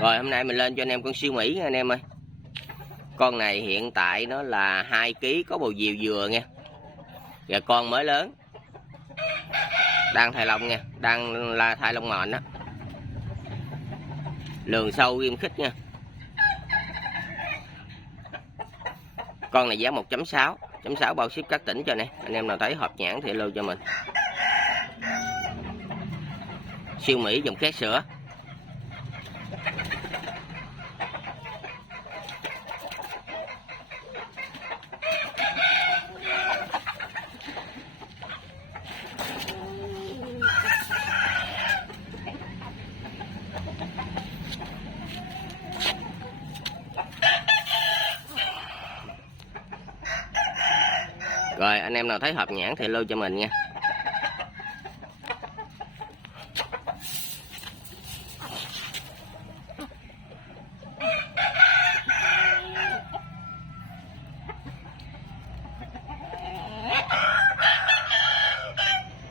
Rồi hôm nay mình lên cho anh em con siêu Mỹ nha anh em ơi. Con này hiện tại nó là 2 kg, có bầu diều vừa nha. Và con mới lớn, đang thai lông nha, đang là thai lông mền đó. Lường sâu ghim khích nha. Con này giá 1.6 bao ship các tỉnh cho anh em nào thấy hộp nhãn thì lưu cho mình. Siêu Mỹ dòng khét sữa. Rồi anh em nào thấy hộp nhãn thì lưu cho mình nha.